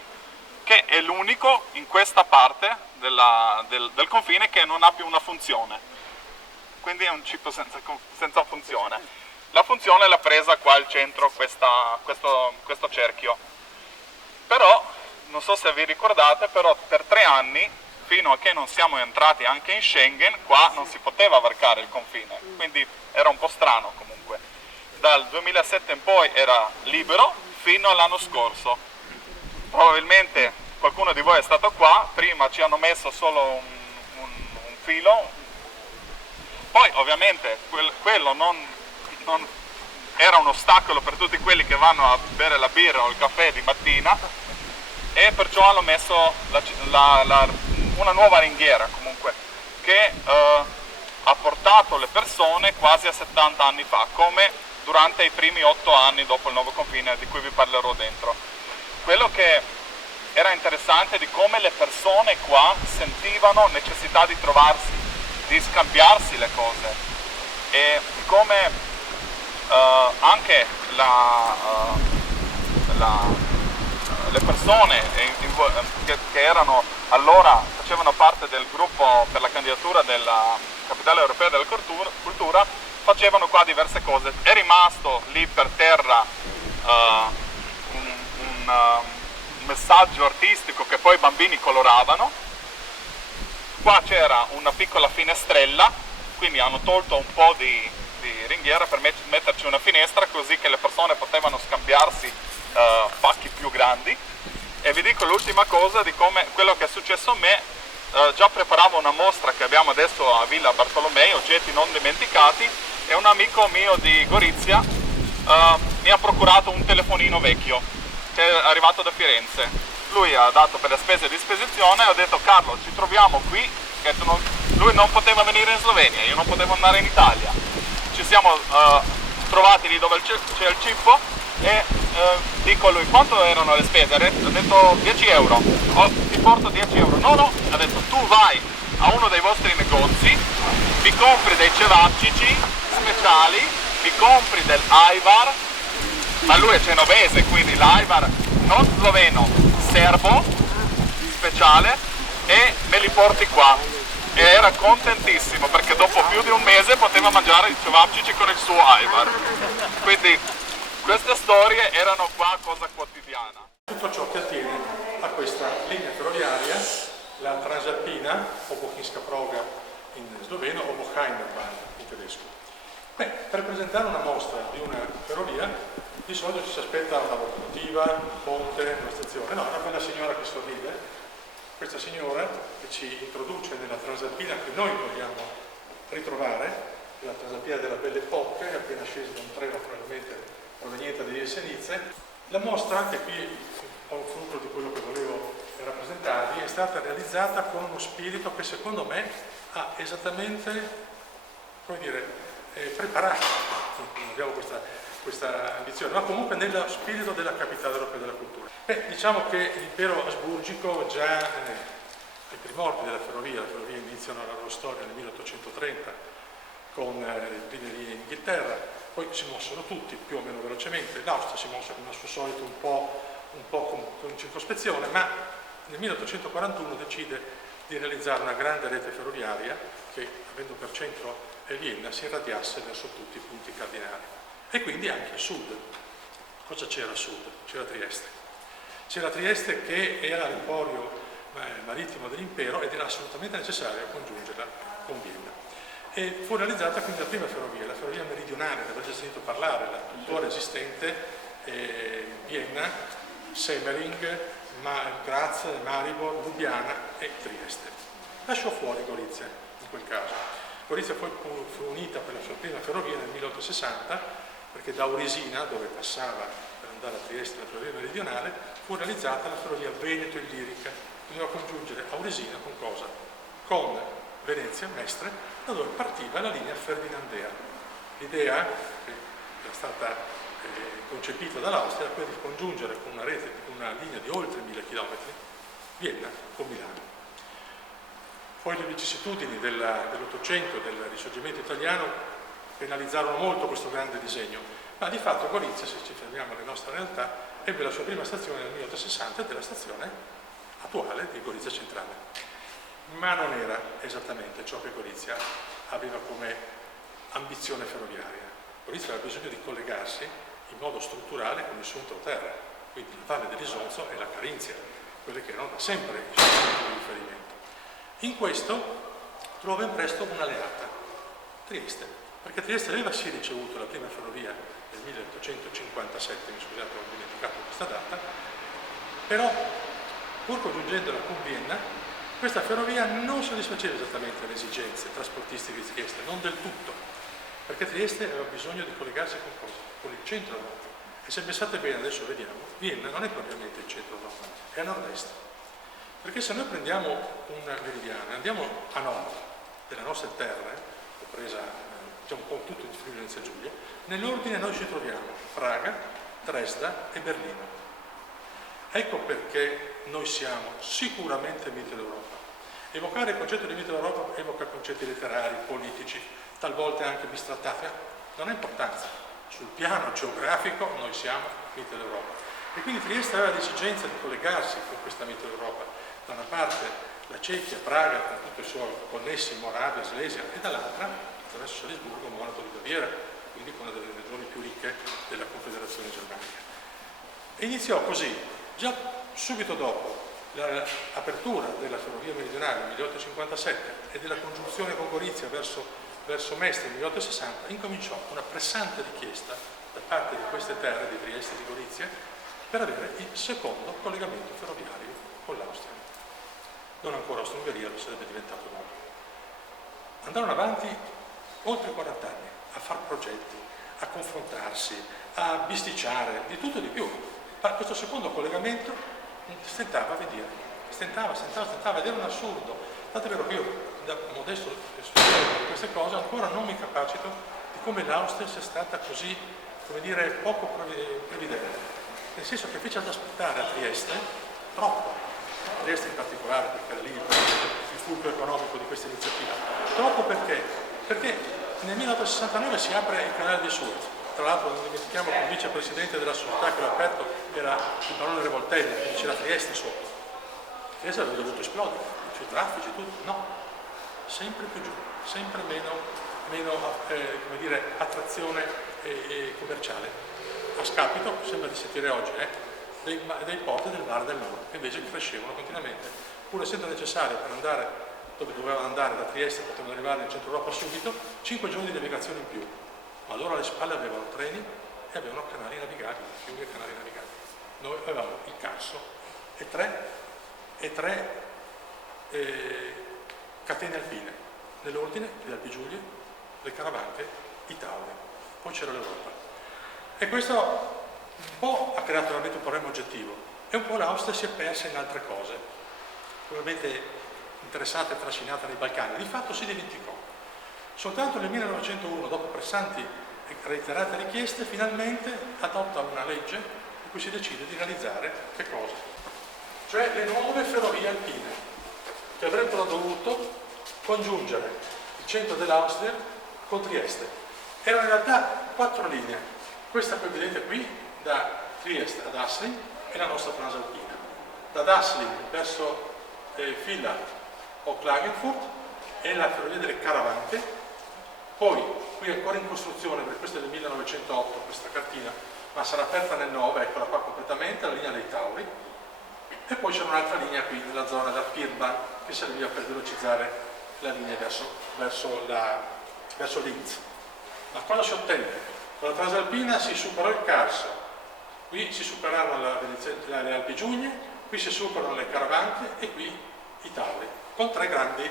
che è l'unico in questa parte del confine che non ha più una funzione. Quindi è un cippo senza funzione. La funzione l'ha presa qua al centro, questo cerchio. Però, non so se vi ricordate, però per 3 anni, fino a che non siamo entrati anche in Schengen, qua non si poteva varcare il confine. Quindi era un po' strano comunque. Dal 2007 in poi era libero fino all'anno scorso. Probabilmente qualcuno di voi è stato qua, prima ci hanno messo solo un filo, poi ovviamente quello non era un ostacolo per tutti quelli che vanno a bere la birra o il caffè di mattina, e perciò hanno messo una nuova ringhiera comunque, che ha portato le persone quasi a 70 anni fa, come durante i primi 8 anni dopo il nuovo confine, di cui vi parlerò dentro. Quello che era interessante di come le persone qua sentivano necessità di trovarsi, di scambiarsi le cose, e come anche le persone che erano allora, facevano parte del gruppo per la candidatura della Capitale Europea della Cultura, facevano qua diverse cose. È rimasto lì per terra un messaggio artistico che poi i bambini coloravano. Qua c'era una piccola finestrella, quindi hanno tolto un po' di ringhiera per metterci una finestra, così che le persone potevano scambiarsi pacchi più grandi. E vi dico l'ultima cosa di come quello che è successo a me. Già preparavo una mostra che abbiamo adesso a Villa Bartolomei, oggetti non dimenticati, e un amico mio di Gorizia mi ha procurato un telefonino vecchio che è arrivato da Firenze. Lui ha dato per le spese di spedizione e ha detto: Carlo, ci troviamo qui, che lui non poteva venire in Slovenia, io non potevo andare in Italia. Ci siamo trovati lì dove c'è il cippo, e dico a lui: quanto erano le spese? Ha detto 10 euro. Ti porto 10 euro. No, ha detto: tu vai a uno dei vostri negozi, vi compri dei cevapcici speciali, vi compri del Ajvar, ma lui è genovese, quindi l'Ajvar non sloveno, serbo, speciale, e me li porti qua. E era contentissimo perché dopo più di un mese poteva mangiare i cevapcici con il suo Ajvar. Quindi queste storie erano qua cosa quotidiana. Tutto ciò che attiene a questa linea ferroviaria, la Transalpina, o Bohinska Proga in sloveno, o Bochheimerbahn in tedesco. Per presentare una mostra di una ferrovia, di solito ci si aspetta una locomotiva, un ponte, una stazione. No, era quella signora che sorride, questa signora che ci introduce nella Transalpina che noi vogliamo ritrovare, la Transalpina della Belle Époque, appena scesa da un treno probabilmente proveniente da Jesenice. La mostra, che qui ho un fulcro di quello che volevo rappresentarvi, è stata realizzata con uno spirito che secondo me ha esattamente, come dire, preparato, non abbiamo questa ambizione, ma comunque nello spirito della Capitale Europea della Cultura. Diciamo che l'impero asburgico già ai primordi della ferrovia, le ferrovie iniziano la loro storia nel 1830 con le prime linee in Inghilterra, poi si mossero tutti più o meno velocemente, l'Austria si mossa come al suo solito un po' con circospezione, ma nel 1841 decide di realizzare una grande rete ferroviaria che, avendo per centro Vienna, si irradiasse verso tutti i punti cardinali. E quindi anche a sud. Cosa c'era a sud? C'era Trieste. C'era Trieste che era l'emporio marittimo dell'impero ed era assolutamente necessario congiungerla con Vienna. E fu realizzata quindi la prima ferrovia, la ferrovia meridionale, ne avete già sentito parlare, la tuttora esistente, Vienna, Semmering, Graz, Maribor, Lubiana e Trieste. Lasciò fuori Gorizia in quel caso. Gorizia fu unita per la sua prima ferrovia nel 1860 perché da Auresina, dove passava per andare a Trieste la ferrovia meridionale, fu realizzata la ferrovia Veneto-Illirica. Doveva congiungere Auresina con cosa? Con Venezia, Mestre, da dove partiva la linea Ferdinandea. L'idea, che era stata concepita dall'Austria, era quella di congiungere con una rete, con una linea di oltre 1000 km, Vienna con Milano. Poi le vicissitudini dell'Ottocento e del Risorgimento italiano penalizzarono molto questo grande disegno, ma di fatto Gorizia, se ci fermiamo alle nostre realtà, ebbe la sua prima stazione nel 1860 ed è la stazione attuale di Gorizia Centrale. Ma non era esattamente ciò che Gorizia aveva come ambizione ferroviaria. Gorizia aveva bisogno di collegarsi in modo strutturale con il suo entroterra, quindi la Valle dell'Isonzo e la Carinzia, quelle che erano da sempre i suoi punti di riferimento. In questo trova ben presto un'alleata, Trieste, perché Trieste aveva sì ricevuto la prima ferrovia nel 1857, scusate ho dimenticato questa data, però pur congiungendola con Vienna, questa ferrovia non soddisfaceva esattamente le esigenze trasportistiche di Trieste, non del tutto, perché Trieste aveva bisogno di collegarsi con cosa? Con il centro Europa. E se pensate bene, adesso vediamo, Vienna non è propriamente il centro Europa, è a nord-est. Perché se noi prendiamo un meridiano e andiamo a nord della nostra terra, compresa diciamo un po' tutto il Friuli Venezia Giulia, nell'ordine noi ci troviamo Praga, Dresda e Berlino. Ecco perché noi siamo sicuramente Mitteleuropa. Evocare il concetto di Mitteleuropa evoca concetti letterari, politici, talvolta anche bistrattati, non ha importanza. Sul piano geografico noi siamo Mitteleuropa. E quindi Trieste aveva l'esigenza di collegarsi con questa Mitteleuropa. Da una parte la Cechia, Praga, con tutti i suoi connessi, Moravia, Slesia, e dall'altra, attraverso Salisburgo, Monaco di Baviera, quindi una delle regioni più ricche della Confederazione Germanica. E iniziò così, già subito dopo l'apertura della ferrovia meridionale nel 1857 e della congiunzione con Gorizia verso Mestre nel 1860, incominciò una pressante richiesta da parte di queste terre, di Trieste e di Gorizia, per avere il secondo collegamento ferroviario con l'Austria. Non ancora Austria-Ungheria, lo sarebbe diventato dopo. Andarono avanti oltre 40 anni a far progetti, a confrontarsi, a bisticciare, di tutto e di più. Ma questo secondo collegamento stentava a venire, stentava ed era un assurdo. Tanto è vero che io, da modesto studente di queste cose, ancora non mi capacito di come l'Austria sia stata così, come dire, poco previdente. Nel senso che fece ad aspettare a Trieste troppo. Trieste in particolare, perché era lì il fulcro economico di questa iniziativa. Troppo perché? Perché nel 1969 si apre il canale di Suez. Tra l'altro non dimentichiamo che il vicepresidente della società che l'ha aperto era il barone Revoltelli, quindi c'era Trieste sotto. Trieste avrebbe dovuto esplodere, sui traffici, tutto. No, sempre più giù, sempre meno come dire, attrazione commerciale. A scapito, sembra di sentire oggi, dei porti del Mare del Nord, che invece crescevano continuamente, pur essendo necessario per andare dove dovevano andare da Trieste, potevano arrivare in centro Europa subito, 5 giorni di navigazione in più. Ma loro alle spalle avevano treni e avevano canali navigabili, fiumi e canali navigabili. Noi avevamo il Carso e tre catene alpine, nell'ordine le Alpi Giulie, le Caravaghe, i Tauri, poi c'era l'Europa. E questo un po' ha creato veramente un problema oggettivo e un po' l'Austria si è persa in altre cose, probabilmente interessata e trascinata nei Balcani, di fatto si dimenticò. Soltanto nel 1901, dopo pressanti e reiterate richieste, finalmente adotta una legge in cui si decide di realizzare che cosa? Cioè le nuove ferrovie alpine, che avrebbero dovuto congiungere il centro dell'Austria con Trieste. Erano in realtà 4 linee, questa che vedete qui, da Trieste ad Assling, è la nostra transalpina. Da Assling verso Villach o Klagenfurt è la ferrovia delle Caravaghe. Poi, qui è ancora in costruzione, perché questa è del 1908, questa cartina, ma sarà aperta nel 9, eccola qua completamente, la linea dei Tauri. E poi c'è un'altra linea qui nella zona da Pirban, che serviva per velocizzare la linea verso Linz. Ma cosa si ottenne? Con la Transalpina si superò il Carso, qui si superarono le Alpi Giulie, qui si superano le caravanche e qui i tavoli, con tre grandi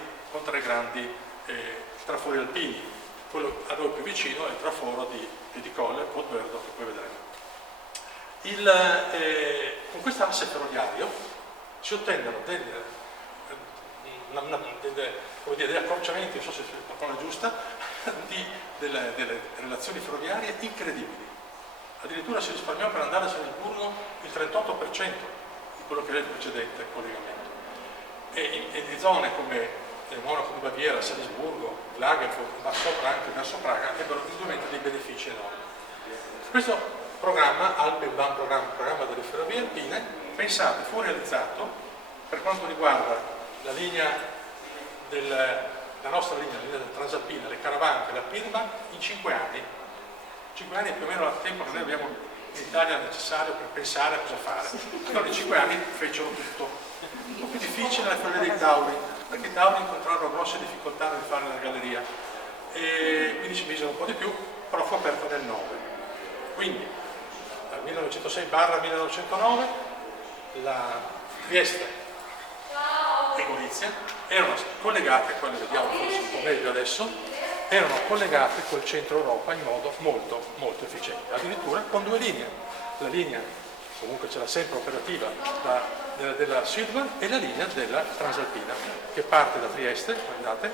trafori alpini. Quello a noi più vicino è il traforo di Colle, Podberdo, che poi vedremo. Con questo asse ferroviario si ottennero degli accorciamenti, non so se la parola è giusta, delle relazioni ferroviarie incredibili. Addirittura si risparmiò per andare a Salisburgo il 38% di quello che era il precedente collegamento. E di zone come Monaco di Baviera, Salisburgo, Klagenfurt, ma sopra anche verso Praga, ebbero indubbiamente dei benefici enormi. Questo programma, Alpenbahn programma delle ferrovie alpine, pensate, fu realizzato per quanto riguarda la nostra linea del Transalpina, le caravanche, la Pirma, in 5 anni. 5 anni è più o meno il tempo che noi abbiamo in Italia necessario per pensare a cosa fare. Allora in 5 anni fecero tutto. Un po' più difficile la ferrovia dei Tauri, perché i Tauri incontrarono grosse difficoltà nel fare la galleria e quindi ci misero un po' di più, però fu aperta nel 9. Quindi dal 1906/1909 la Trieste e Gorizia erano collegate, quelle vediamo forse un po' meglio adesso, erano collegate col centro Europa in modo molto molto efficiente, addirittura con 2 linee. La linea, comunque c'era sempre operativa, della Südbahn e la linea della Transalpina, che parte da Trieste, guardate,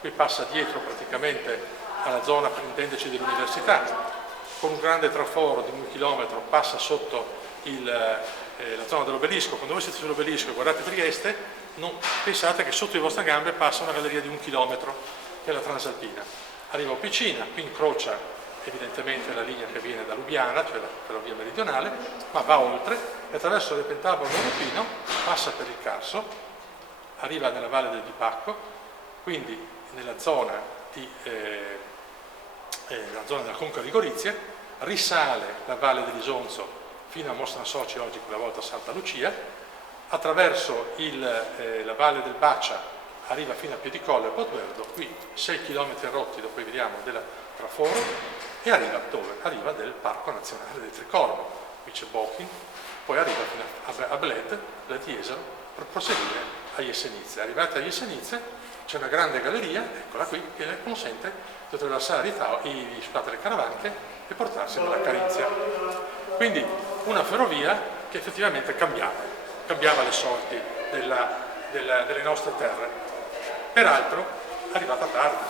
qui passa dietro praticamente alla zona, per intenderci, dell'università, con un grande traforo di 1 chilometro, passa sotto la zona dell'obelisco. Quando voi siete sull'obelisco e guardate Trieste, non pensate che sotto le vostre gambe passa una galleria di 1 chilometro, che è la Transalpina. Arriva a Opicina, qui incrocia evidentemente la linea che viene da Lubiana, cioè la ferrovia meridionale, ma va oltre e attraverso le Pentabolo Europino passa per il Carso, arriva nella valle del Dipacco, quindi nella zona della Conca di Gorizia, risale la valle dell'Isonzo fino a Mostransoci, oggi quella volta Santa Lucia, attraverso la valle del Bacia arriva fino a Piedicolle e Podberdo, qui 6 km rotti, dopo vediamo, della traforo, e arriva dove? Arriva del Parco Nazionale del Tricorno, qui c'è Bochum, poi arriva fino a Bled Jesolo, per proseguire a Jesenice. Arrivati a Jesenice c'è una grande galleria, eccola qui, che le consente di attraversare le caravanche e portarsi dalla Carinzia. Quindi una ferrovia che effettivamente cambiava le sorti delle nostre terre. Peraltro è arrivata tardi,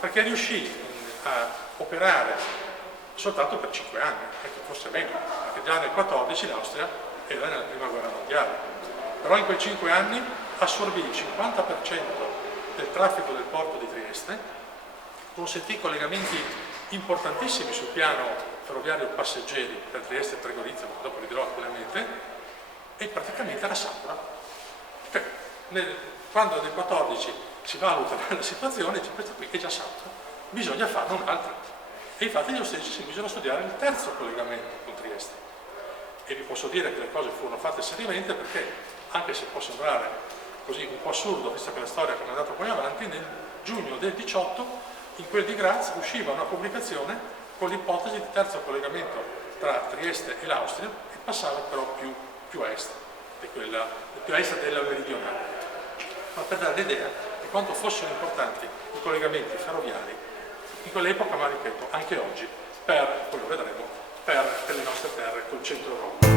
perché riuscì a operare soltanto per 5 anni, anche forse meno, perché già nel 14 l'Austria era nella prima guerra mondiale. Però in quei 5 anni assorbì il 50% del traffico del porto di Trieste, consentì collegamenti importantissimi sul piano ferroviario passeggeri per Trieste e per Gorizia, dopo li dirò ampiamente, e praticamente era sacra. Quando nel 14 si valuta la situazione, dice questa qui è già satura, bisogna farne un'altra. E infatti gli austriaci si misero a studiare il terzo collegamento con Trieste. E vi posso dire che le cose furono fatte seriamente perché, anche se può sembrare così un po' assurdo, visto che la storia come è andata poi avanti, nel giugno del 18 in quel di Graz usciva una pubblicazione con l'ipotesi di terzo collegamento tra Trieste e l'Austria, che passava però più a est, più a est della meridionale. Ma per dare l'idea di quanto fossero importanti i collegamenti ferroviari in quell'epoca, ma ripeto, anche oggi, poi lo vedremo, per le nostre terre col centro Europa.